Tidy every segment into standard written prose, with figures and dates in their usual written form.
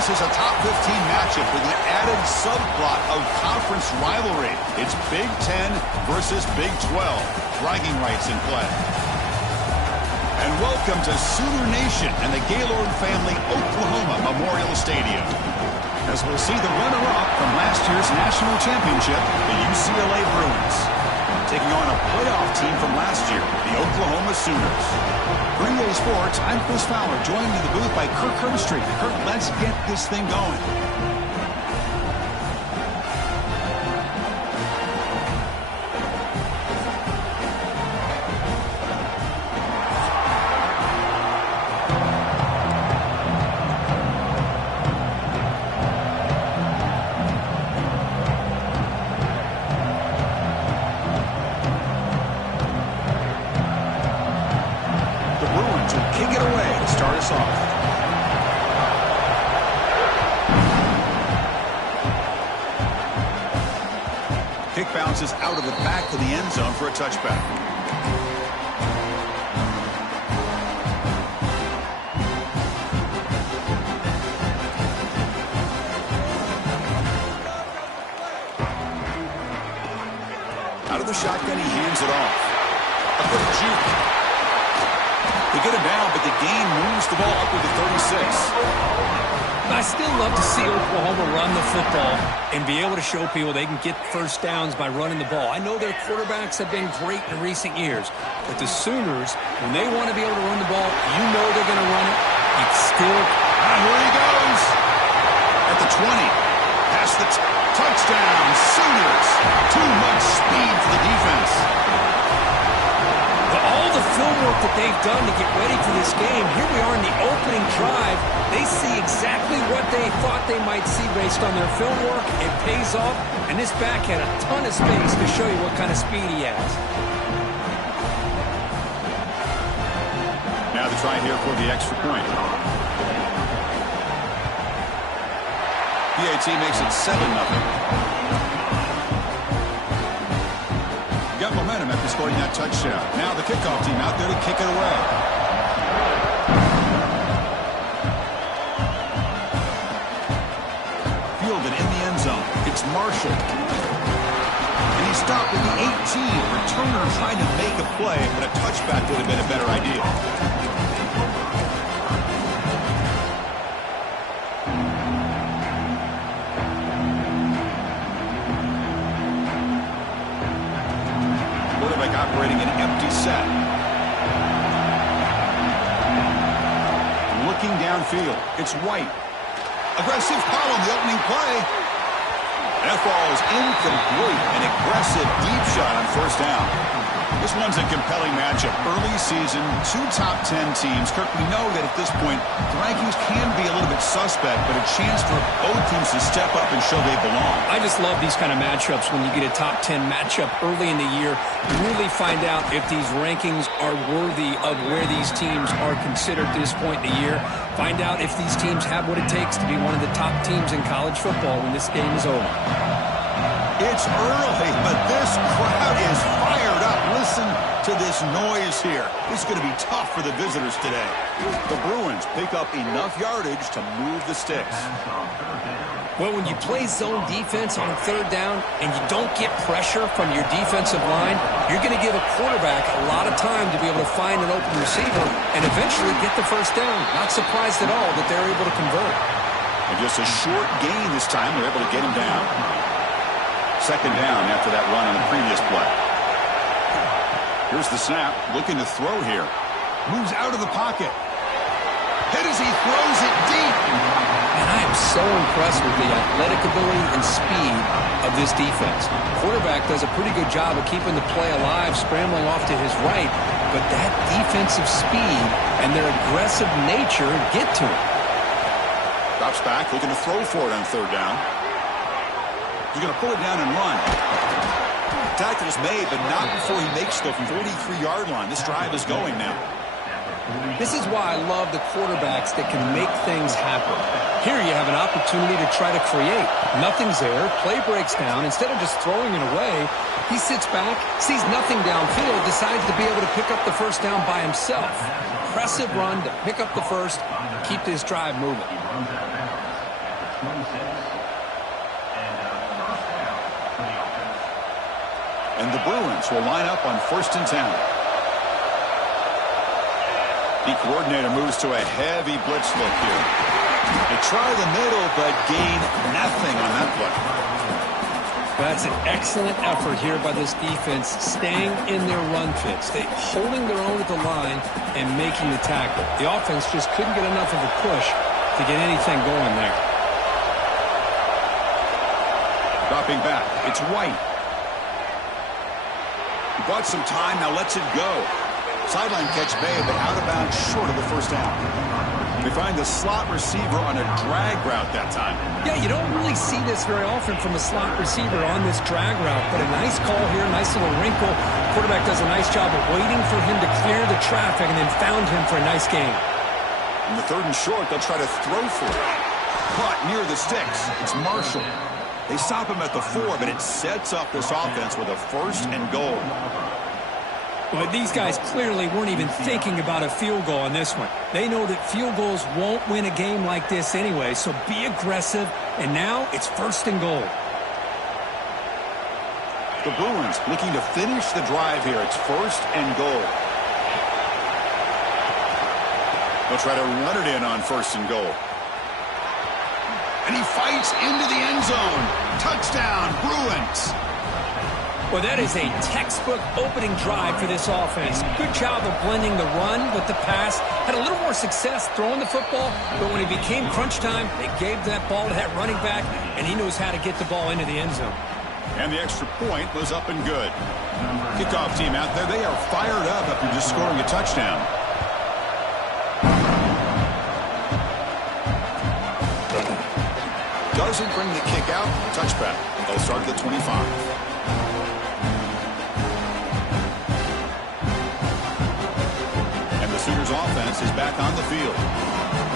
This is a top 15 matchup with the added subplot of conference rivalry. It's Big 10 versus Big 12. Bragging rights in play. And welcome to Sooner Nation and the Gaylord Family Oklahoma Memorial Stadium. As we'll see the runner-up from last year's national championship, the UCLA Bruins, taking on a playoff team from last year, the Oklahoma Sooners. For EA Sports, I'm Chris Fowler, joined in the booth by Kirk Herbstreit. Kirk, let's get this thing going. Kick bounces out of the back of the end zone for a touchback. Out of the shotgun, he hands it off. A quick juke. They get him down, but the gain moves the ball up to the 36. I still love to see Oklahoma run the football and be able to show people they can get first downs by running the ball. I know their quarterbacks have been great in recent years, but the Sooners, when they want to be able to run the ball, you know they're going to run it. It's still... And here he goes. At the 20. Past the touchdown. Sooners. Too much speed for the defense. All the film work that they've done to get ready for this game, here we are in the opening drive. They see exactly what they thought they might see based on their film work. It pays off, and this back had a ton of space to show you what kind of speed he has. Now the try here for the extra point. PAT makes it 7-0. Got momentum after scoring that touchdown. Now the kickoff team out there to kick it away. Fielded in the end zone. It's Marshall. And he stopped at the 18. Returner trying to make a play, but a touchback would have been a better idea. Operating an empty set. Looking downfield. It's White. Aggressive call on the opening play. That ball is incomplete. An aggressive deep shot on first down. This one's a compelling matchup. Early season, two top 10 teams. Kirk, we know that at this point, the rankings can be a little bit suspect, but a chance for both teams to step up and show they belong. I just love these kind of matchups when you get a top 10 matchup early in the year. You really find out if these rankings are worthy of where these teams are considered at this point in the year. Find out if these teams have what it takes to be one of the top teams in college football when this game is over. It's early, but this crowd is fired up. Listen to this noise here. It's going to be tough for the visitors today. The Bruins pick up enough yardage to move the sticks. Well, when you play zone defense on third down and you don't get pressure from your defensive line, you're going to give a quarterback a lot of time to be able to find an open receiver and eventually get the first down. Not surprised at all that they're able to convert. And just a short gain this time, they're able to get him down. Second down after that run on the previous play. Here's the snap, looking to throw here. Moves out of the pocket. Hit as he throws it deep. And I am so impressed with the athletic ability and speed of this defense. Quarterback does a pretty good job of keeping the play alive, scrambling off to his right, but that defensive speed and their aggressive nature get to him. Drops back, looking to throw for it on third down. He's going to pull it down and run. Tackle is made, but not before he makes the 43-yard line. This drive is going now. This is why I love the quarterbacks that can make things happen. Here you have an opportunity to try to create. Nothing's there. Play breaks down. Instead of just throwing it away, he sits back, sees nothing downfield, decides to be able to pick up the first down by himself. Impressive run to pick up the first, keep this drive moving. And the Bruins will line up on 1st and 10. The coordinator moves to a heavy blitz look here. They try the middle, but gain nothing on that play. That's an excellent effort here by this defense, staying in their run fits. They holding their own at the line and making the tackle. The offense just couldn't get enough of a push to get anything going there. Dropping back, it's White. He bought some time, now lets it go. Sideline catch made, but out of bounds short of the first down. They find the slot receiver on a drag route that time. Yeah, you don't really see this very often from a slot receiver on this drag route, but a nice call here, nice little wrinkle. Quarterback does a nice job of waiting for him to clear the traffic and then found him for a nice gain. In the 3rd and short, they'll try to throw for it. Caught near the sticks. It's Marshall. They stop him at the 4, but it sets up this offense with a 1st and goal. But these guys clearly weren't even thinking about a field goal on this one. They know that field goals won't win a game like this anyway, so be aggressive, and now it's 1st and goal. The Bruins looking to finish the drive here. It's 1st and goal. They'll try to run it in on 1st and goal. And he fights into the end zone. Touchdown, Bruins. Well, that is a textbook opening drive for this offense. Good job of blending the run with the pass. Had a little more success throwing the football, but when it became crunch time, they gave that ball to that running back, and he knows how to get the ball into the end zone. And the extra point was up and good. Kickoff team out there, they are fired up after just scoring a touchdown. Doesn't bring the kick out. Touchback. They'll start at the 25. Sooners offense is back on the field.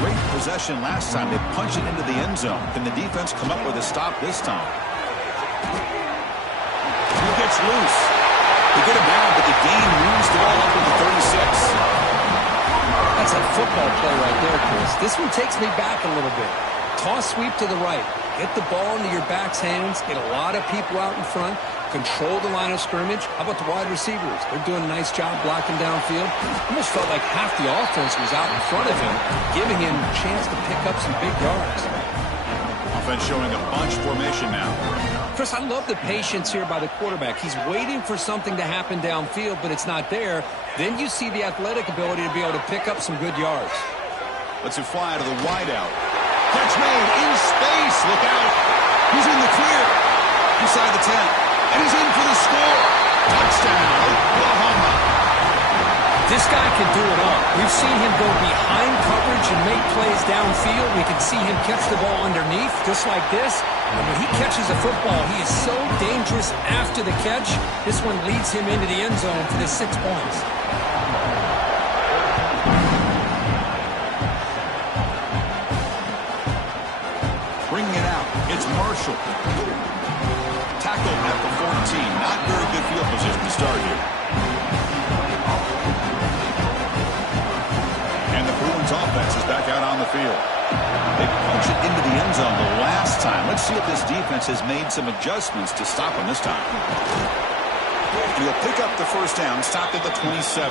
Great possession last time. They punched it into the end zone. Can the defense come up with a stop this time? He gets loose. They get him down, but the gain moves the ball up to the 36. That's a football play right there, Chris. This one takes me back a little bit. Toss sweep to the right. Get the ball into your back's hands. Get a lot of people out in front. Control the line of scrimmage. How about the wide receivers? They're doing a nice job blocking downfield. Almost felt like half the offense was out in front of him, giving him a chance to pick up some big yards. Offense showing a bunch formation now. Chris, I love the patience here by the quarterback. He's waiting for something to happen downfield, but it's not there. Then you see the athletic ability to be able to pick up some good yards. Lets it fly to the wideout. Catch made in space. Look out. He's in the clear. Inside the 10. And he's in for the score. Touchdown, Oklahoma. This guy can do it all. We've seen him go behind coverage and make plays downfield. We can see him catch the ball underneath, just like this. And when he catches a football, he is so dangerous after the catch. This one leads him into the end zone for the 6 points. Bringing it out, it's Marshall. Tackle at the 14. Not very good field position to start here. And the Bruins offense is back out on the field. They punched it into the end zone the last time. Let's see if this defense has made some adjustments to stop them this time. And he'll pick up the 1st down, stopped at the 27.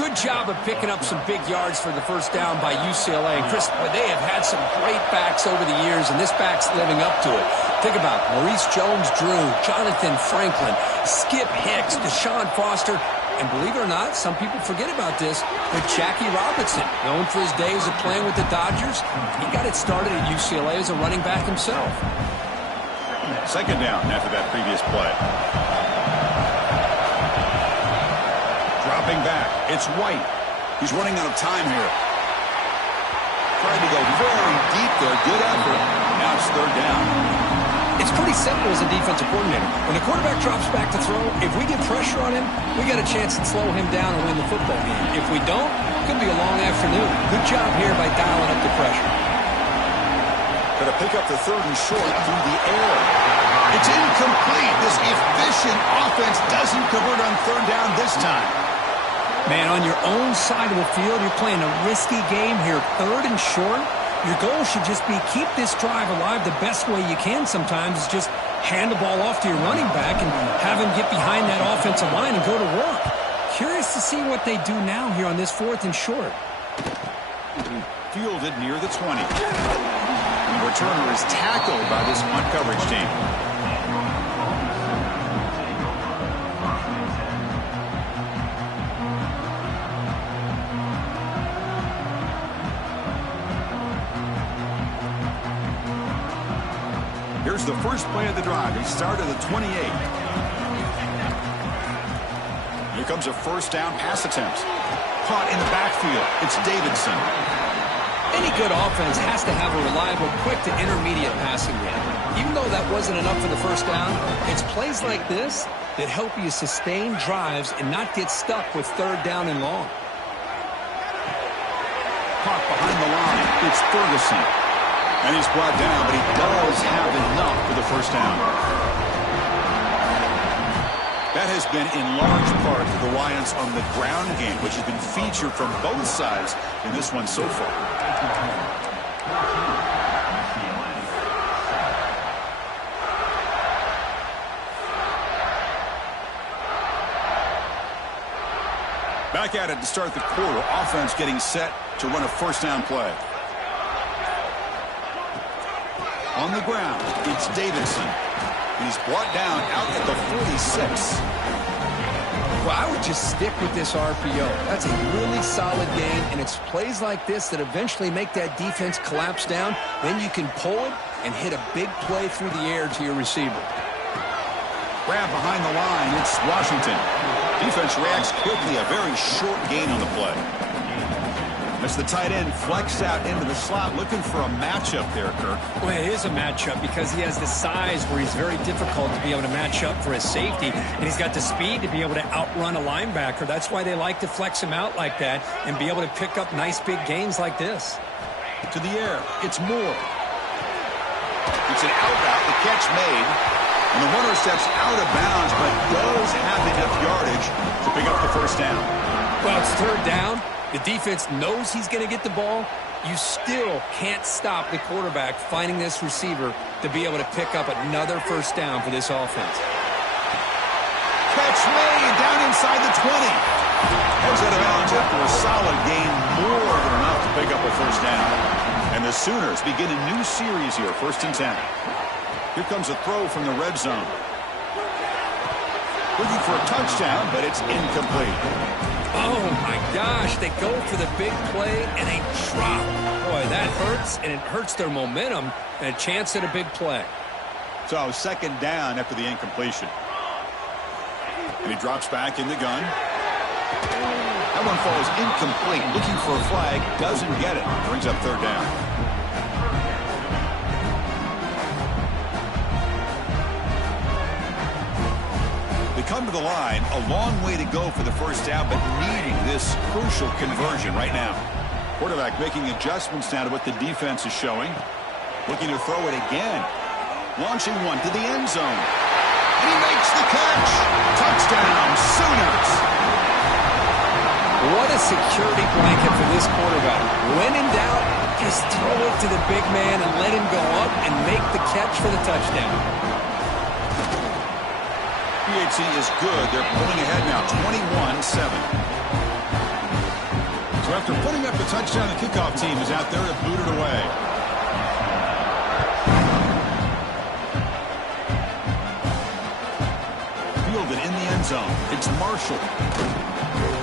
Good job of picking up some big yards for the 1st down by UCLA. And Chris, they have had some great backs over the years, and this back's living up to it. Think about Maurice Jones-Drew, Jonathan Franklin, Skip Hicks, Deshaun Foster, and believe it or not, some people forget about this, but Jackie Robinson, known for his days of playing with the Dodgers, he got it started at UCLA as a running back himself. 2nd down after that previous play. Dropping back, it's White. He's running out of time here. Trying to go very deep there. Good effort. Now it's 3rd down. It's pretty simple as a defensive coordinator. When the quarterback drops back to throw, if we get pressure on him, we got a chance to slow him down and win the football game. If we don't, it could be a long afternoon. Good job here by dialing up the pressure. Going to pick up the 3rd and short through the air. It's incomplete. This efficient offense doesn't convert on 3rd down this time. Man, on your own side of the field, you're playing a risky game here. 3rd and short. Your goal should just be keep this drive alive the best way you can sometimes is just hand the ball off to your running back and have him get behind that offensive line and go to work. Curious to see what they do now here on this 4th and short. Fielded near the 20. And the returner is tackled by this punt coverage team. Here's the first play of the drive. He started at the 28. Here comes a first down pass attempt. Caught in the backfield. It's Davidson. Any good offense has to have a reliable, quick to intermediate passing game. Even though that wasn't enough for the first down, it's plays like this that help you sustain drives and not get stuck with 3rd down and long. Caught behind the line. It's Ferguson. And he's brought down, but he does have enough for the first down. That has been in large part the reliance on the ground game, which has been featured from both sides in this one so far. Back at it to start the quarter. Offense getting set to run a first down play. On the ground, it's Davidson. He's brought down out at the 46. Well, I would just stick with this RPO. That's a really solid game, and it's plays like this that eventually make that defense collapse down. Then you can pull it and hit a big play through the air to your receiver. Grab behind the line, it's Washington. Defense reacts quickly, a very short gain on the play. As the tight end flexed out into the slot, looking for a matchup there, Kirk. Well, it is a matchup because he has the size where he's very difficult to be able to match up for his safety, and he's got the speed to be able to outrun a linebacker. That's why they like to flex him out like that and be able to pick up nice big gains like this. To the air, it's Moore. It's an out route, the catch made, and the runner steps out of bounds, but does have enough yardage to pick up the first down. Well, it's 3rd down. The defense knows he's going to get the ball. You still can't stop the quarterback finding this receiver to be able to pick up another first down for this offense. Catch made down inside the 20. Heads out of bounds after a solid gain, more than enough to pick up a first down. And the Sooners begin a new series here, 1st and 10. Here comes a throw from the red zone. Looking for a touchdown, but it's incomplete. Oh, my gosh. They go for the big play, and they drop. Boy, that hurts, and it hurts their momentum and a chance at a big play. So 2nd down after the incompletion. And he drops back in the gun. That one falls incomplete. Looking for a flag. Doesn't get it. Brings up 3rd down. Come to the line, a long way to go for the first down, but needing this crucial conversion right now. Quarterback making adjustments now to what the defense is showing. Looking to throw it again. Launching one to the end zone. And he makes the catch. Touchdown, Sooners. What a security blanket for this quarterback. When in doubt, just throw it to the big man and let him go up and make the catch for the touchdown. PHC is good. They're pulling ahead now, 21-7. So after putting up the touchdown, the kickoff team is out there to boot it away. Fielded in the end zone. It's Marshall.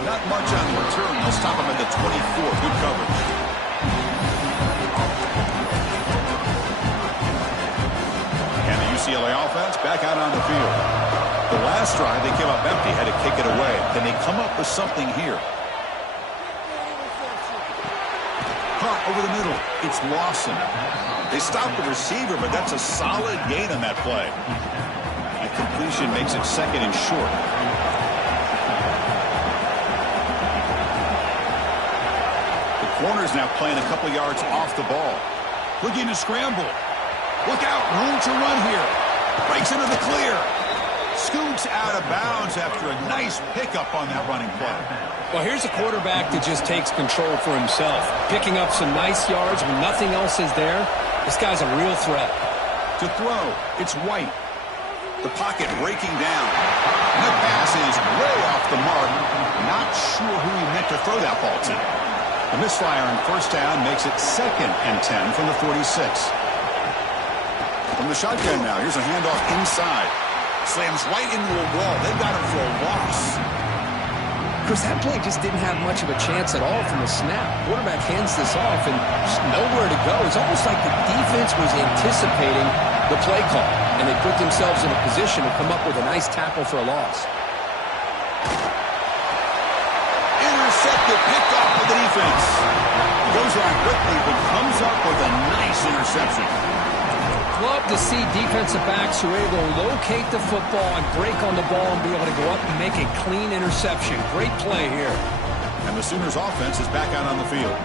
Not much on the return. They'll stop him at the 24. Good coverage. And the UCLA offense back out on the field. The last drive, they came up empty, had to kick it away. Can they come up with something here? Caught over the middle. It's Lawson. They stopped the receiver, but that's a solid gain on that play. A completion makes it 2nd and short. The corner's now playing a couple yards off the ball. Looking to scramble. Look out, room to run here. Breaks into the clear. Scoots out of bounds after a nice pickup on that running play. Well, here's a quarterback that just takes control for himself, picking up some nice yards when nothing else is there. This guy's a real threat. To throw, it's White. The pocket breaking down. And the pass is way off the mark. Not sure who he meant to throw that ball to. The misfire on first down makes it 2nd and 10 from the 46. From the shotgun now, here's a handoff inside. Slams right into a wall. They've got him for a loss. Chris, that play just didn't have much of a chance at all from the snap. Quarterback hands this off and just nowhere to go. It's almost like the defense was anticipating the play call, and they put themselves in a position to come up with a nice tackle for a loss. Intercepted, picked off by the defense. Goes on quickly, but comes up with a nice interception. Love to see defensive backs who are able to locate the football and break on the ball and be able to go up and make a clean interception. Great play here. And the Sooners offense is back out on the field.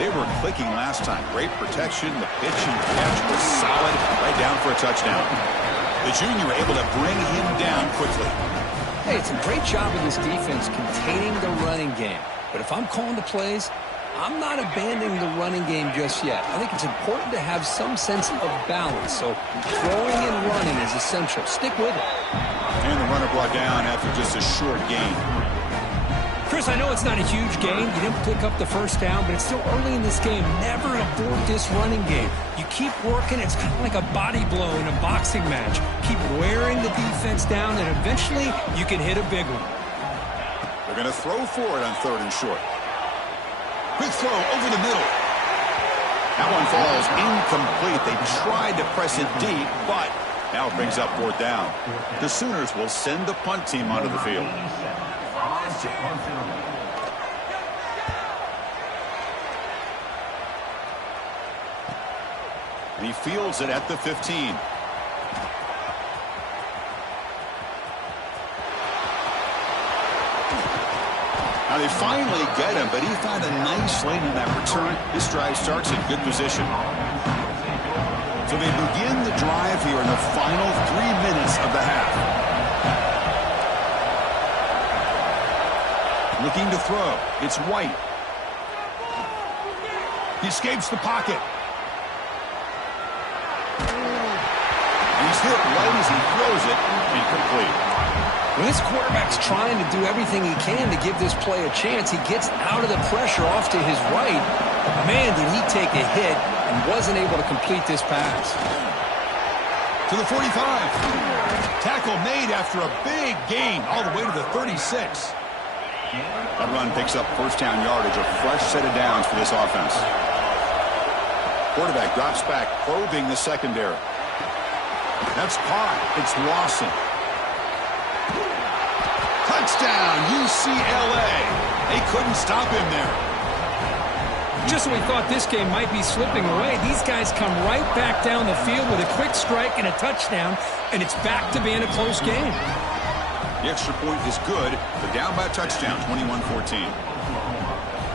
They were clicking last time. Great protection. The pitch and catch was solid. Right down for a touchdown. The junior able to bring him down quickly. Hey, it's a great job of this defense containing the running game. But if I'm calling the plays, I'm not abandoning the running game just yet. I think it's important to have some sense of balance. So throwing and running is essential. Stick with it. And the runner brought down after just a short gain. Chris, I know it's not a huge gain. You didn't pick up the first down, but it's still early in this game. Never abort this running game. You keep working. It's kind of like a body blow in a boxing match. Keep wearing the defense down, and eventually you can hit a big one. They're going to throw for it on 3rd and short. Quick throw over the middle. That one falls incomplete. They tried to press it deep, but now it brings up 4th down. The Sooners will send the punt team onto the field. And he fields it at the 15. Now they finally get him, but he found a nice lane in that return. This drive starts in good position. So they begin the drive here in the final 3 minutes of the half. Looking to throw. It's White. He escapes the pocket. And he's hit right as he throws it. Incomplete. When this quarterback's trying to do everything he can to give this play a chance, he gets out of the pressure off to his right. Man, did he take a hit and wasn't able to complete this pass. To the 45. Tackle made after a big gain all the way to the 36. That run picks up first down yardage, a fresh set of downs for this offense. Quarterback drops back, probing the secondary. That's caught. It's Lawson. Touchdown, UCLA. They couldn't stop him there. Just when we thought this game might be slipping away, these guys come right back down the field with a quick strike and a touchdown, and it's back to being a close game. The extra point is good. They're down by a touchdown, 21-14.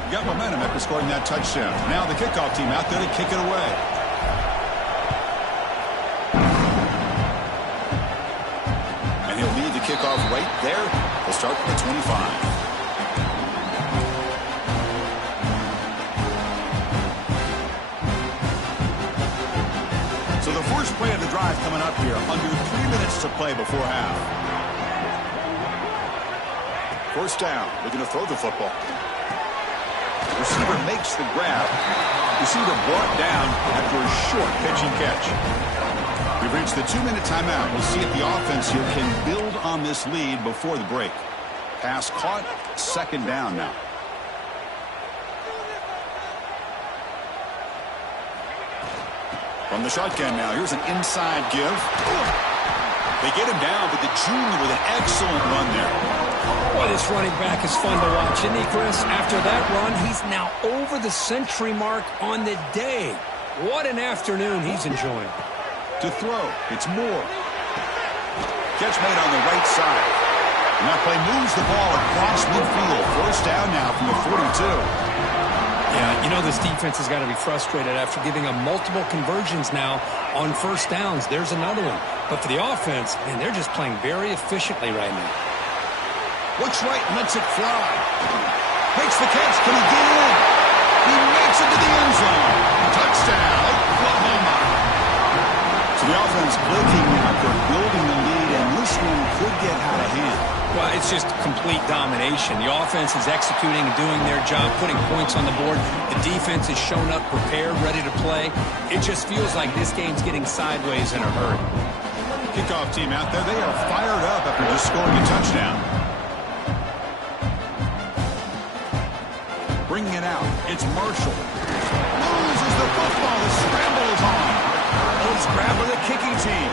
Got momentum after scoring that touchdown. Now the kickoff team out there to kick it away. And he'll lead the kickoff right there. They'll start from the 25. So the first play of the drive coming up here. Under 3 minutes to play before half. First down. Looking to throw the football. Receiver makes the grab. Receiver brought down after a short pitch and catch. We've reached the 2-minute timeout. We'll see if the offense here can build on this lead before the break. Pass caught. Second down now. From the shotgun now. Here's an inside give. They get him down, but the junior with an excellent run there. Boy, this running back is fun to watch, isn't he, Chris? After that run, he's now over the century mark on the day. What an afternoon he's enjoying. To throw, it's Moore. Catch made on the right side. And that play moves the ball across midfield. First down now from the 42. Yeah, you know this defense has got to be frustrated after giving them multiple conversions now on first downs. There's another one. But for the offense, man, they're just playing very efficiently right now. Looks right, lets it fly. Makes the catch. Can he get in? He makes it to the end zone. Touchdown, Oklahoma. So the offense blinking now. They're building the lead, and this one could get out of hand. Well, it's just complete domination. The offense is executing and doing their job, putting points on the board. The defense has shown up prepared, ready to play. It just feels like this game's getting sideways in a hurry. Kickoff team out there. They are fired up after just scoring a touchdown. Bringing it out. It's Marshall. Loses the football. The scramble is on. It's grabbed by the kicking team.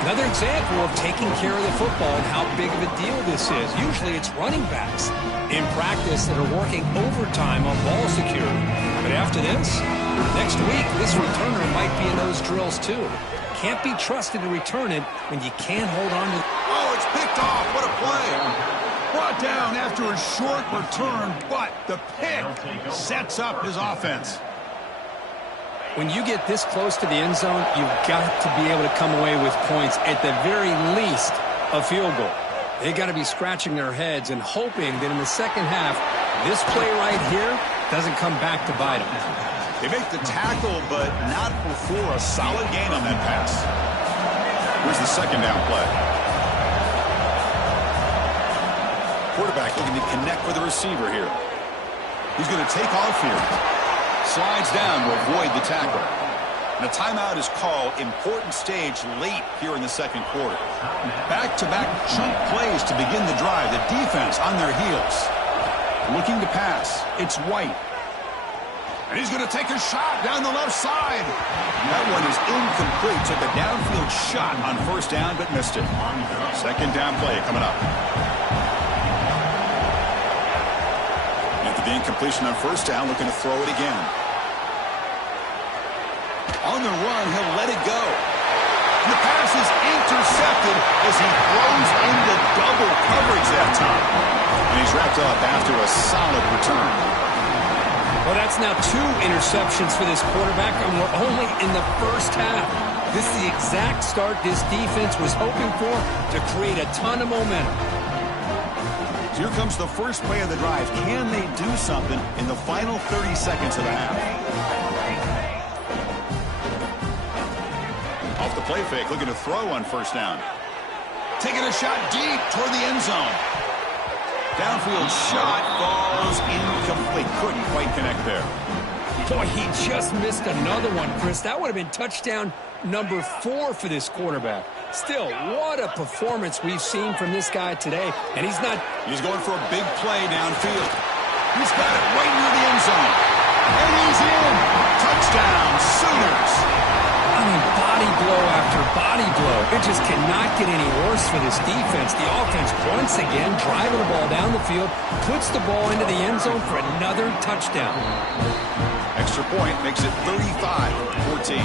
Another example of taking care of the football and how big of a deal this is. Usually it's running backs in practice that are working overtime on ball security. But after this, next week, this returner might be in those drills too. Can't be trusted to return it when you can't hold on to it. Oh, it's picked off. What a play. Brought down after a short return, but the pick sets up his offense. When you get this close to the end zone, you've got to be able to come away with points, at the very least, a field goal. They got to be scratching their heads and hoping that in the second half, this play right here doesn't come back to bite them. They make the tackle, but not before a solid gain on that pass. Here's the second down play. Quarterback looking to connect with the receiver here. He's going to take off here. Slides down to avoid the tackle. And a timeout is called. Important stage late here in the second quarter. Back-to-back chunk plays to begin the drive. The defense on their heels. Looking to pass. It's White. And he's going to take a shot down the left side. That one is incomplete. Took a downfield shot on first down, but missed it. Second down play coming up. After the incompletion on first down, looking to throw it again. On the run, he'll let it go. And the pass is intercepted as he throws into double coverage that time. And he's wrapped up after a solid return. Well, that's now 2 interceptions for this quarterback, and we're only in the first half. This is the exact start this defense was hoping for to create a ton of momentum. Here comes the first play of the drive. Can they do something in the final 30 seconds of the half? Off the play fake, looking to throw on first down. Taking a shot deep toward the end zone. Downfield shot falls incomplete. Couldn't quite connect there. Boy, he just missed another one, Chris. That would have been touchdown number 4 for this quarterback. Still, what a performance we've seen from this guy today. And he's going for a big play downfield. He's got it right near the end zone. And he's in. Touchdown, Sooners. I mean, body blow after body blow. It just cannot get any worse for this defense. The offense, once again, driving the ball down the field, puts the ball into the end zone for another touchdown. Extra point makes it 35-14.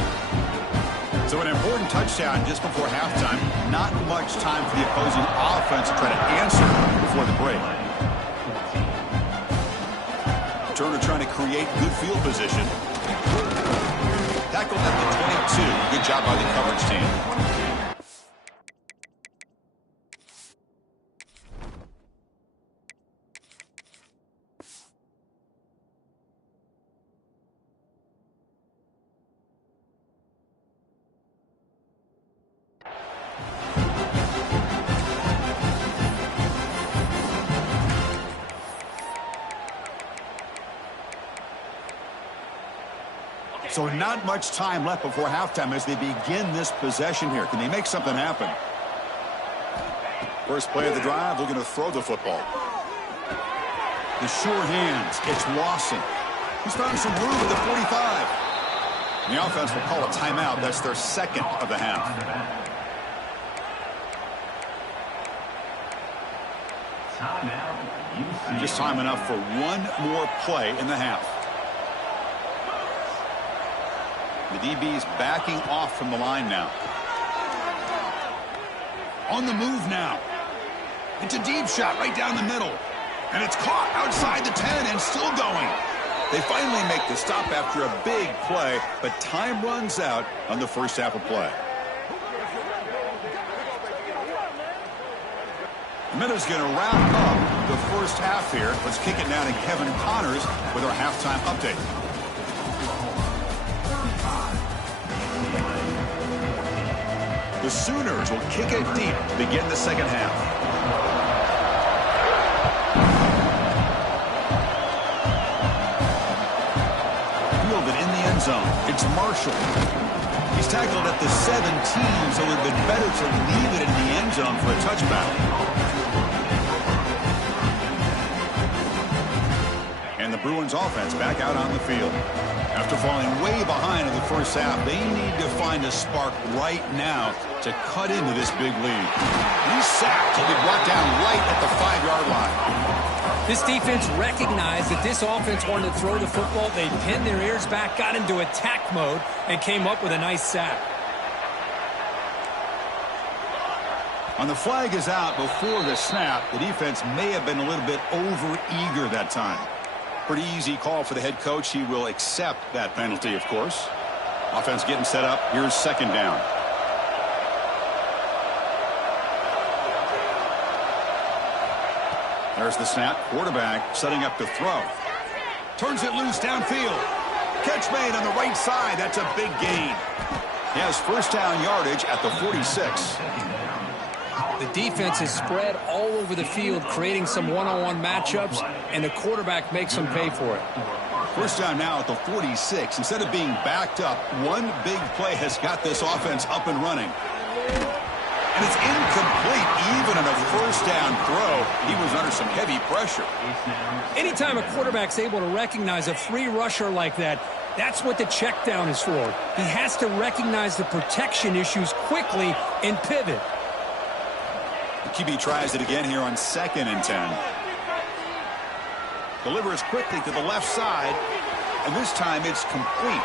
So an important touchdown just before halftime. Not much time for the opposing offense to try to answer before the break. Turner trying to create good field position. Tackled at the 22. Good job by the coverage team. So not much time left before halftime as they begin this possession here. Can they make something happen? First play of the drive, looking to throw the football. The sure hands, it's Lawson. He's found some room at the 45. And the offense will call a timeout. That's their second of the half. Just time enough for one more play in the half. The DB's backing off from the line now. On the move now. It's a deep shot right down the middle. And it's caught outside the 10 and still going. They finally make the stop after a big play, but time runs out on the first half of play. Minute's going to wrap up the first half here. Let's kick it now to Kevin Connors with our halftime update. The Sooners will kick it deep to begin the second half. Fielded in the end zone. It's Marshall. He's tackled at the 17, so it would have been better to leave it in the end zone for a touchback. And the Bruins offense back out on the field. After falling way behind in the first half, they need to find a spark right now to cut into this big lead. He's sacked. He'll be brought down right at the 5-yard line. This defense recognized that this offense wanted to throw the football. They pinned their ears back, got into attack mode, and came up with a nice sack. On the flag is out before the snap. The defense may have been a little bit over-eager that time. Pretty easy call for the head coach. He will accept that penalty, of course. Offense getting set up. Here's second down. There's the snap. Quarterback setting up to throw. Turns it loose downfield. Catch made on the right side. That's a big gain. He has first down yardage at the 46. The defense is spread all over the field, creating some one-on-one matchups, and the quarterback makes them pay for it. First down now at the 46. Instead of being backed up, one big play has got this offense up and running. And it's incomplete, even on a first down throw. He was under some heavy pressure. Anytime a quarterback's able to recognize a free rusher like that, that's what the check down is for. He has to recognize the protection issues quickly and pivot. The QB tries it again here on 2nd and 10. Delivers quickly to the left side, and this time it's complete.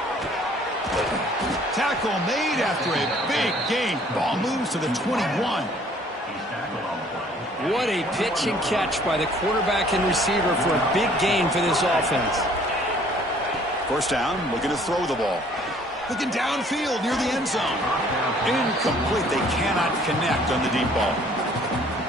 Tackle made after a big gain. Ball moves to the 21. What a pitch and catch by the quarterback and receiver for a big gain for this offense. First down, looking to throw the ball. Looking downfield near the end zone. Incomplete. They cannot connect on the deep ball.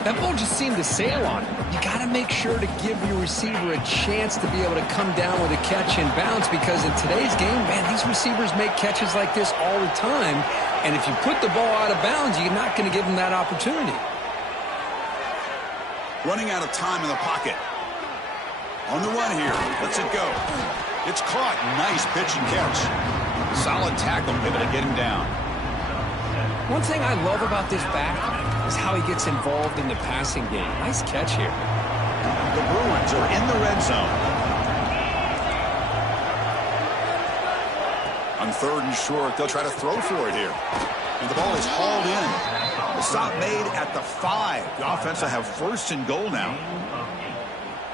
That ball just seemed to sail on it. You got to make sure to give your receiver a chance to be able to come down with a catch and bounce, because in today's game, man, these receivers make catches like this all the time. And if you put the ball out of bounds, you're not going to give them that opportunity. Running out of time in the pocket. On the run here. Lets it go. It's caught. Nice pitch and catch. Solid tackle. Able to get him down. One thing I love about this back is how he gets involved in the passing game. Nice catch here. The Bruins are in the red zone. On 3rd and short, they'll try to throw for it here. And the ball is hauled in. The stop made at the 5. The offense will have 1st and goal now.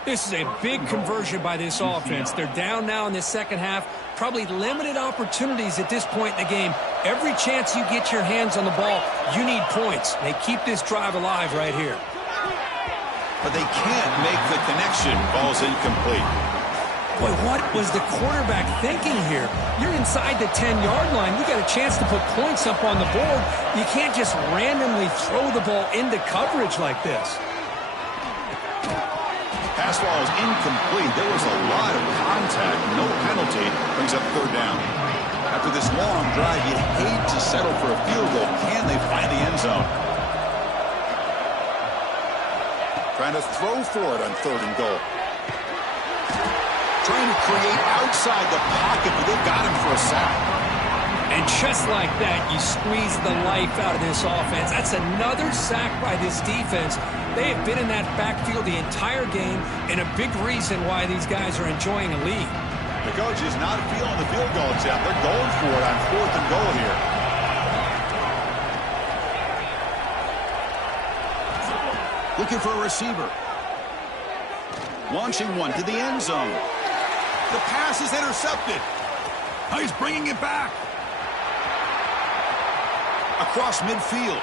This is a big conversion by this offense. They're down now in the second half. Probably limited opportunities at this point in the game. Every chance you get your hands on the ball, you need points. They keep this drive alive right here. But they can't make the connection. Ball's incomplete. Boy, what was the quarterback thinking here? You're inside the 10-yard line. You got a chance to put points up on the board. You can't just randomly throw the ball into coverage like this. Pass ball is incomplete. There was a lot of contact. No penalty. Brings up 3rd down. After this long drive, you'd hate to settle for a field goal. Can they find the end zone? Trying to throw for it on 3rd and goal. Trying to create outside the pocket, but they've got him for a sack. And just like that, you squeeze the life out of this offense. That's another sack by this defense. They have been in that backfield the entire game, and a big reason why these guys are enjoying a lead. The coach is not feeling the field goal attempt. They're going for it on 4th and goal here. Looking for a receiver. Launching one to the end zone. The pass is intercepted. Oh, he's bringing it back. Across midfield.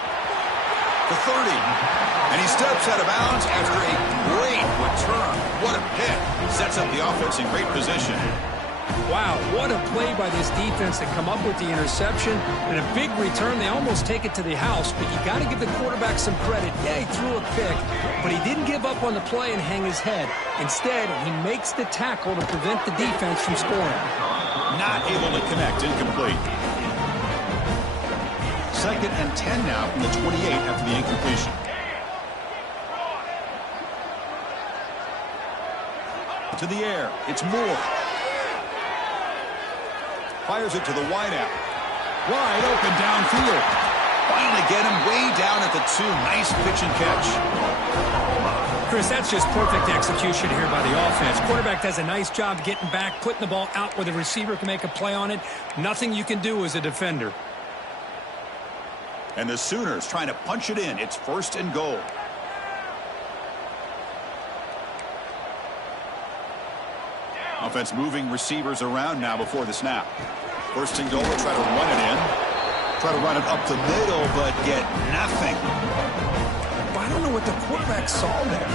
The 30. And he steps out of bounds after a great return. What a pick. Sets up the offense in great position. Wow, what a play by this defense to come up with the interception and a big return. They almost take it to the house, but you got to give the quarterback some credit. Yeah, he threw a pick, but he didn't give up on the play and hang his head. Instead, he makes the tackle to prevent the defense from scoring. Not able to connect, incomplete. 2nd and 10 now from the 28 after the incompletion. To the air, it's Moore. Fires it to the wideout. Wide open downfield. Finally get him way down at the 2. Nice pitch and catch. Chris, that's just perfect execution here by the offense. Quarterback does a nice job getting back, putting the ball out where the receiver can make a play on it. Nothing you can do as a defender. And the Sooners trying to punch it in. It's 1st and goal. Offense moving receivers around now before the snap. 1st and goal, try to run it in. Try to run it up the middle, but get nothing. I don't know what the quarterback saw there.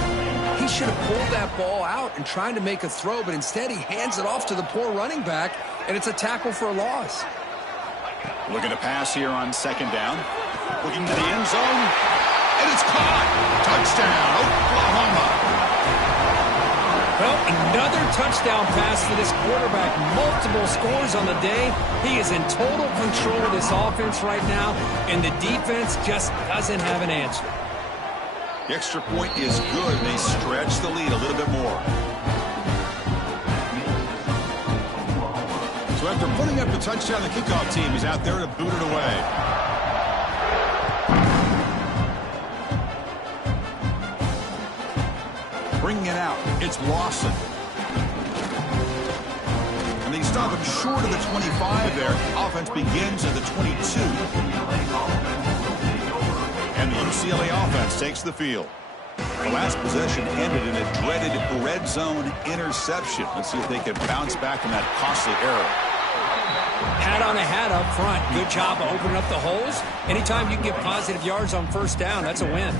He should have pulled that ball out and tried to make a throw, but instead he hands it off to the poor running back, and it's a tackle for a loss. Looking to pass here on 2nd down. Looking to the end zone, and it's caught. Touchdown, Oklahoma. Well, another touchdown pass for this quarterback. Multiple scores on the day. He is in total control of this offense right now, and the defense just doesn't have an answer. The extra point is good. They stretch the lead a little bit more. So after putting up the touchdown, the kickoff team is out there to boot it away. Bringing it out, it's Lawson. And they stop him short of the 25 there. Offense begins at the 22. And the UCLA offense takes the field. The last possession ended in a dreaded red zone interception. Let's see if they can bounce back from that costly error. Hat on a hat up front. Good job of opening up the holes. Anytime you can get positive yards on 1st down, that's a win.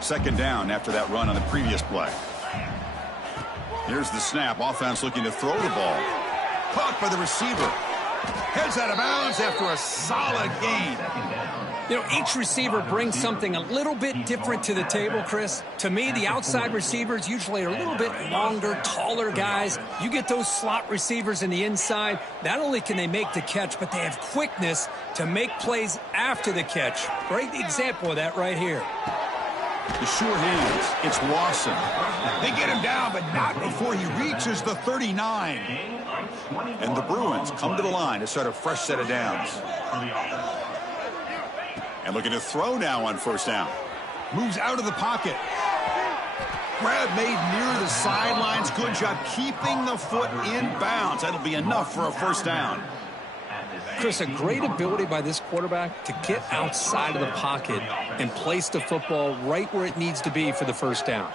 2nd down after that run on the previous play. Here's the snap. Offense looking to throw the ball. Caught by the receiver. Heads out of bounds after a solid gain. You know, each receiver brings something a little bit different to the table, Chris. To me, the outside receivers usually are a little bit longer, taller guys. You get those slot receivers in the inside, not only can they make the catch, but they have quickness to make plays after the catch. Great example of that right here. The sure hands. It's Lawson. They get him down, but not before he reaches the 39. And the Bruins come to the line to start a fresh set of downs. And looking to throw now on 1st down. Moves out of the pocket. Grab made near the sidelines. Good job keeping the foot in bounds. That'll be enough for a 1st down. Chris, a great ability by this quarterback to get outside of the pocket and place the football right where it needs to be for the 1st down.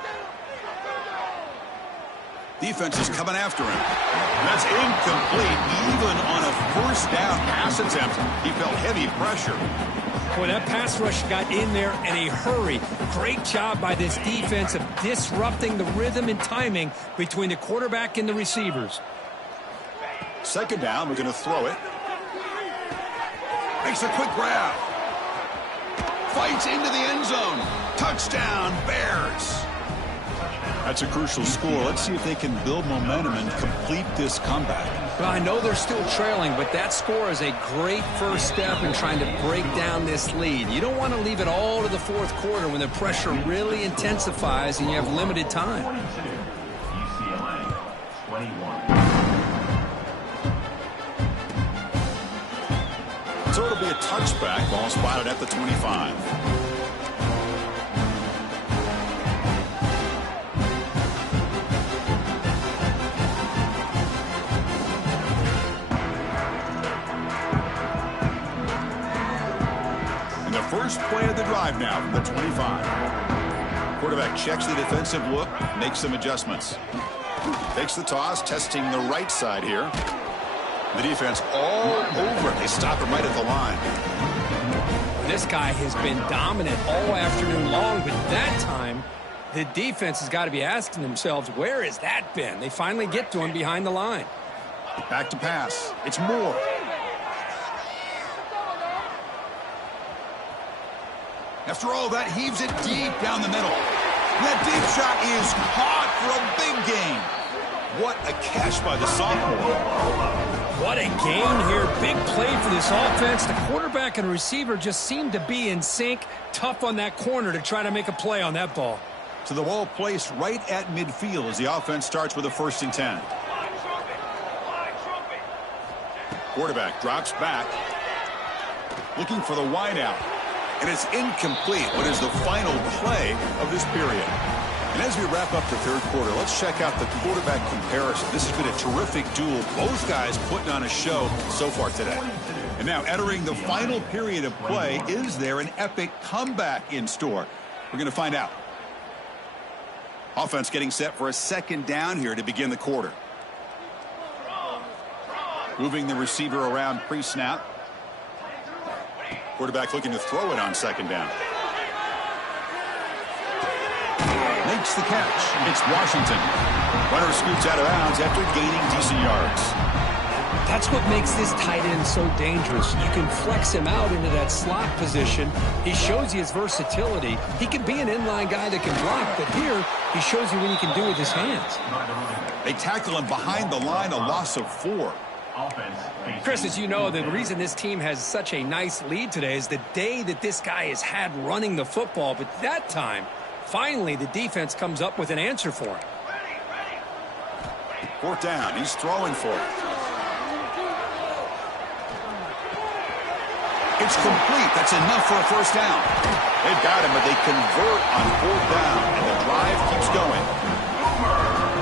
Defense is coming after him. That's incomplete. Even on a 1st down pass attempt, he felt heavy pressure. Boy, that pass rush got in there in a hurry. Great job by this defense of disrupting the rhythm and timing between the quarterback and the receivers. 2nd down, we're going to throw it. Makes a quick grab. Fights into the end zone. Touchdown, Bears. That's a crucial score. Let's see if they can build momentum and complete this comeback. Well, I know they're still trailing, but that score is a great first step in trying to break down this lead. You don't want to leave it all to the 4th quarter when the pressure really intensifies and you have limited time. UCLA 21. So it'll be a touchback. Ball spotted at the 25. And the first play of the drive now from the 25. Quarterback checks the defensive look, makes some adjustments. Takes the toss, testing the right side here. The defense all over it. They stop him right at the line. This guy has been dominant all afternoon long, but that time, the defense has got to be asking themselves, where has that been? They finally get to him behind the line. Back to pass. It's Moore. After all that, heaves it deep down the middle. That deep shot is caught for a big gain. What a catch by the sophomore. What a gain here. Big play for this offense. The quarterback and receiver just seemed to be in sync. Tough on that corner to try to make a play on that ball. So the ball placed right at midfield as the offense starts with a 1st and 10. Quarterback drops back, looking for the wideout. And it's incomplete. What is the final play of this period? And as we wrap up the third quarter, let's check out the quarterback comparison. This has been a terrific duel. Both guys putting on a show so far today. And now entering the final period of play, is there an epic comeback in store? We're going to find out. Offense getting set for a 2nd down here to begin the quarter. Moving the receiver around pre-snap. Quarterback looking to throw it on 2nd down. Makes the catch. It's Washington. Runner scoots out of bounds after gaining decent yards. That's what makes this tight end so dangerous. You can flex him out into that slot position. He shows you his versatility. He can be an inline guy that can block, but here he shows you what he can do with his hands. They tackle him behind the line, a loss of 4. Chris, as you know, the reason this team has such a nice lead today is the day that this guy has had running the football. But that time, finally, the defense comes up with an answer for him. 4th down. He's throwing for it. It's complete. That's enough for a 1st down. They've got him, but they convert on 4th down, and the drive keeps going.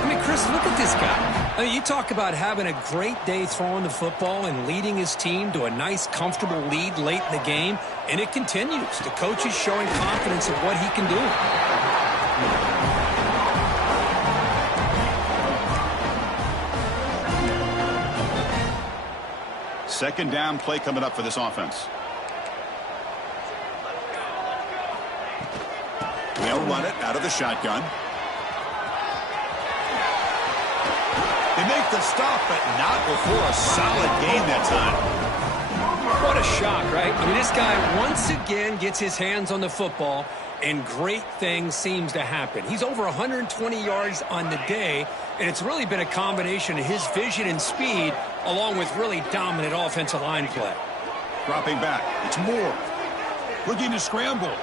I mean, Chris, look at this guy. I mean, you talk about having a great day throwing the football and leading his team to a nice, comfortable lead late in the game, and it continues. The coach is showing confidence of what he can do. 2nd down play coming up for this offense. They'll run it out of the shotgun. They make the stop, but not before a solid gain that time. What a shock, right? I mean, this guy once again gets his hands on the football, and great things seems to happen. He's over 120 yards on the day, and it's really been a combination of his vision and speed, along with really dominant offensive line play. Dropping back. It's Moore. Looking to scramble.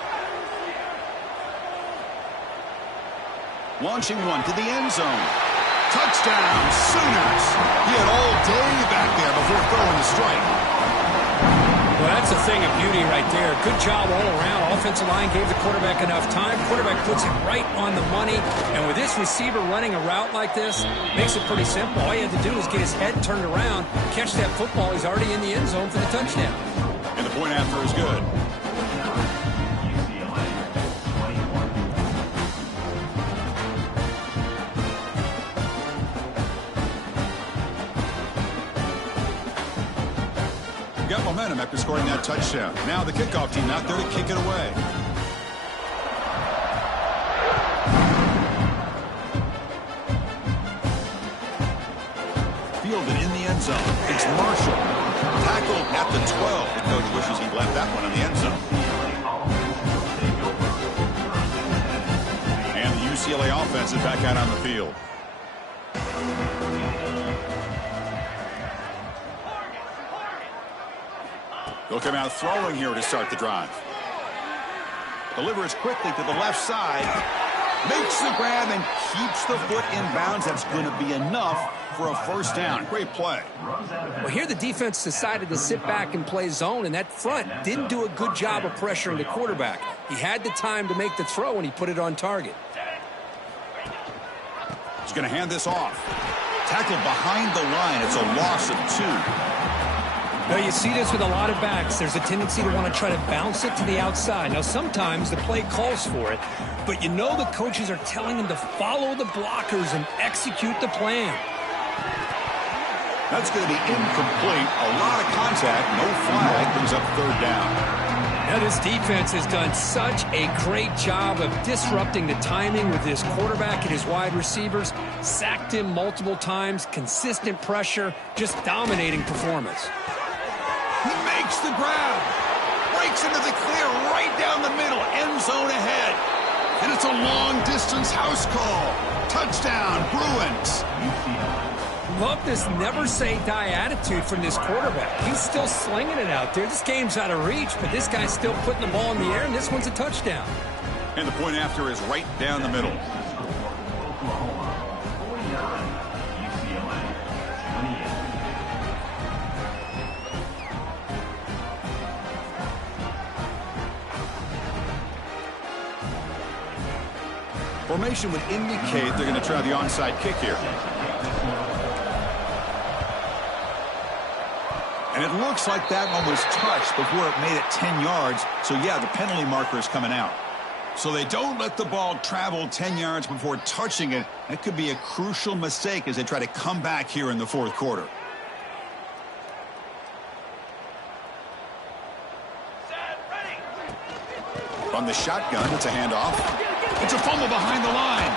Launching one to the end zone. Touchdown, Sooners. He had all day back there before throwing the strike. Well, that's a thing of beauty right there. Good job all around. Offensive line gave the quarterback enough time. Quarterback puts it right on the money. And with this receiver running a route like this, makes it pretty simple. All he had to do was get his head turned around, catch that football. He's already in the end zone for the touchdown. And the point after is good. Got momentum after scoring that touchdown. Now the kickoff team out there to kick it away. Fielded in the end zone. It's Marshall. Tackled at the 12. The coach wishes he'd left that one in the end zone. And the UCLA offense is back out on the field. They'll come out throwing here to start the drive. Delivers quickly to the left side. Makes the grab and keeps the foot in bounds. That's going to be enough for a 1st down. Great play. Well, here the defense decided to sit back and play zone, and that front didn't do a good job of pressuring the quarterback. He had the time to make the throw, and he put it on target. He's going to hand this off. Tackled behind the line. It's a loss of 2. Now, you see this with a lot of backs. There's a tendency to want to try to bounce it to the outside. Now, sometimes the play calls for it, but you know the coaches are telling them to follow the blockers and execute the plan. That's going to be incomplete. A lot of contact. No flag. Brings up 3rd down. Yeah, this defense has done such a great job of disrupting the timing with his quarterback and his wide receivers. Sacked him multiple times, consistent pressure, just dominating performance. He makes the grab. Breaks into the clear right down the middle. End zone ahead. And it's a long-distance house call. Touchdown, Bruins. Love this never-say-die attitude from this quarterback. He's still slinging it out there. This game's out of reach, but this guy's still putting the ball in the air, and this one's a touchdown. And the point after is right down the middle. Oklahoma 49, UCLA 28. Formation would indicate they're going to try the onside kick here. And it looks like that one was touched before it made it 10 yards. So, yeah, the penalty marker is coming out. So they don't let the ball travel 10 yards before touching it. That could be a crucial mistake as they try to come back here in the fourth quarter. From the shotgun, it's a handoff. It's a fumble behind the line.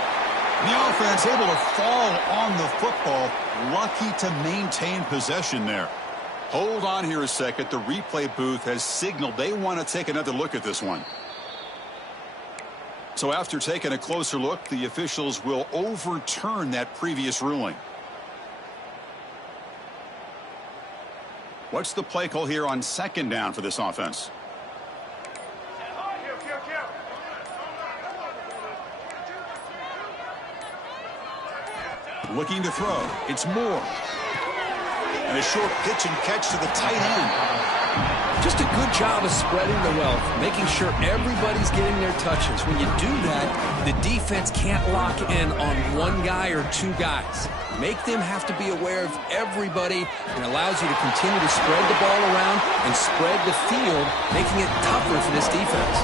The offense able to fall on the football. Lucky to maintain possession there. Hold on here a second. The replay booth has signaled they want to take another look at this one. So after taking a closer look, the officials will overturn that previous ruling. What's the play call here on second down for this offense? Looking to throw. It's Moore. And a short pitch and catch to the tight end. Just a good job of spreading the wealth, making sure everybody's getting their touches. When you do that, the defense can't lock in on one guy or two guys. Make them have to be aware of everybody, and allows you to continue to spread the ball around and spread the field, making it tougher for this defense.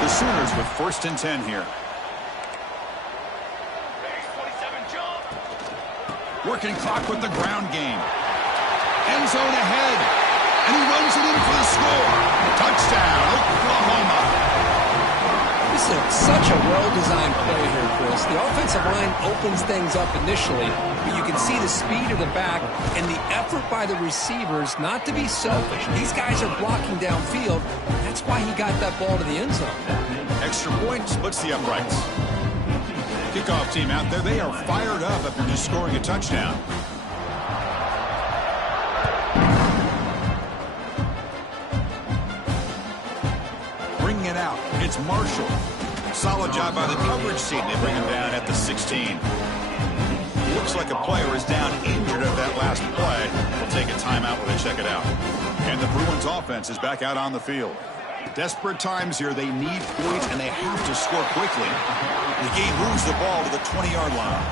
The Sooners with 1st and 10 here. Working clock with the ground game. End zone ahead. And he runs it in for the score. Touchdown, Oklahoma. This is such a well-designed play here, Chris. The offensive line opens things up initially, but you can see the speed of the back and the effort by the receivers not to be selfish. These guys are blocking downfield. That's why he got that ball to the end zone. Extra point splits the uprights. Kickoff team out there, they are fired up after just scoring a touchdown. Bringing it out, it's Marshall. Solid job by the coverage team. They bring him down at the 16. Looks like a player is down injured at that last play. We'll take a timeout when they check it out. And the Bruins offense is back out on the field. Desperate times here. They need points, and they have to score quickly. The game moves the ball to the 20-yard line.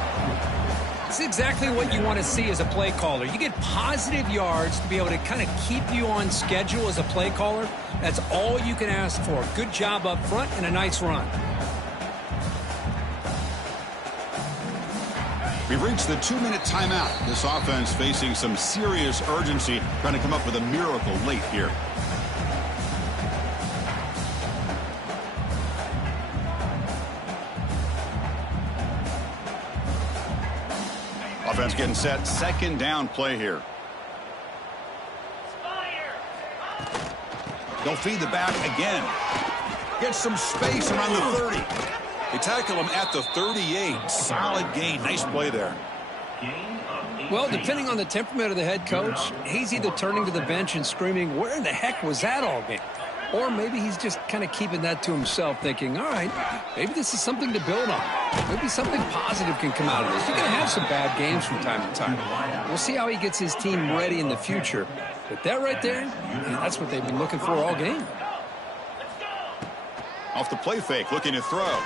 It's exactly what you want to see as a play caller. You get positive yards to be able to kind of keep you on schedule as a play caller. That's all you can ask for. Good job up front and a nice run. We've reached the 2-minute timeout. This offense facing some serious urgency, trying to come up with a miracle late here. Offense getting set. 2nd down play here. They'll feed the back again. Get some space around the 30. They tackle him at the 38. Solid gain. Nice play there. Well, depending on the temperament of the head coach, he's either turning to the bench and screaming, where in the heck was that all game? Or maybe he's just kind of keeping that to himself, thinking, all right, maybe this is something to build on. Maybe something positive can come out of this. You're going to have some bad games from time to time. We'll see how he gets his team ready in the future. But that right there, that's what they've been looking for all game. Off the play fake, looking to throw.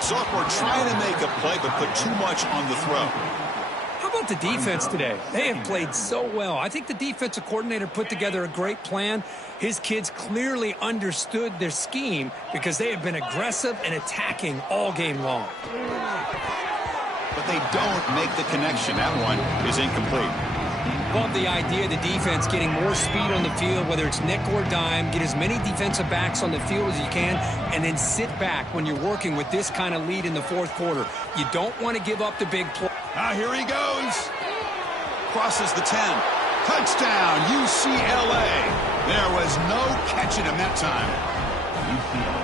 Sophomore trying to make a play, but put too much on the throw. How about the defense today? They have played so well. I think the defensive coordinator put together a great plan. His kids clearly understood their scheme because they have been aggressive and attacking all game long. But they don't make the connection. That one is incomplete. love the idea of the defense getting more speed on the field, whether it's nickel or dime, get as many defensive backs on the field as you can, and then sit back when you're working with this kind of lead in the fourth quarter. You don't want to give up the big play. Now here he goes. Crosses the 10. Touchdown, UCLA. There was no catching him that time.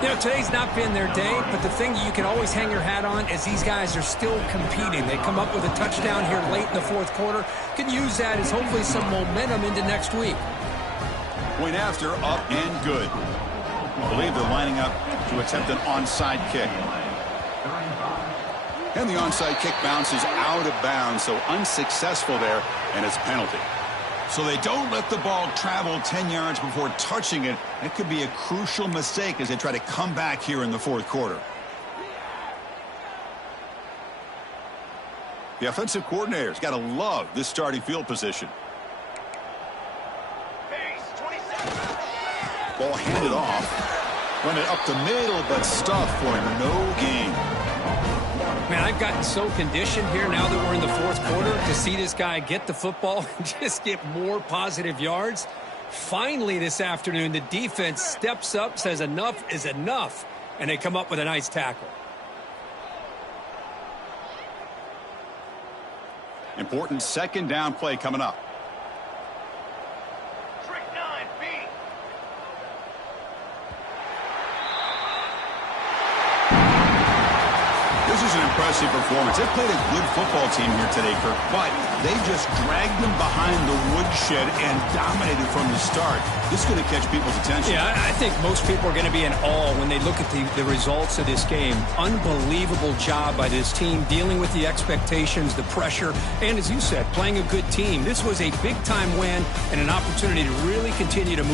You know, today's not been their day, but the thing you can always hang your hat on is these guys are still competing. They come up with a touchdown here late in the fourth quarter. Can use that as hopefully some momentum into next week. Point after, up and good. I believe they're lining up to attempt an onside kick. And the onside kick bounces out of bounds, so unsuccessful there, and it's a penalty. So they don't let the ball travel 10 yards before touching it. It could be a crucial mistake as they try to come back here in the fourth quarter. The offensive coordinator's got to love this starting field position. Ball handed off. Run it up the middle, but stuffed for no gain. Man, I've gotten so conditioned here now that we're in the fourth quarter to see this guy get the football and just get more positive yards. Finally this afternoon, the defense steps up, says enough is enough, and they come up with a nice tackle. Important second down play coming up. This is an impressive performance. They've played a good football team here today, Kirk, but they just dragged them behind the woodshed and dominated from the start. This is going to catch people's attention. Yeah, I think most people are going to be in awe when they look at the results of this game. Unbelievable job by this team dealing with the expectations, the pressure, and as you said, playing a good team. This was a big-time win and an opportunity to really continue to move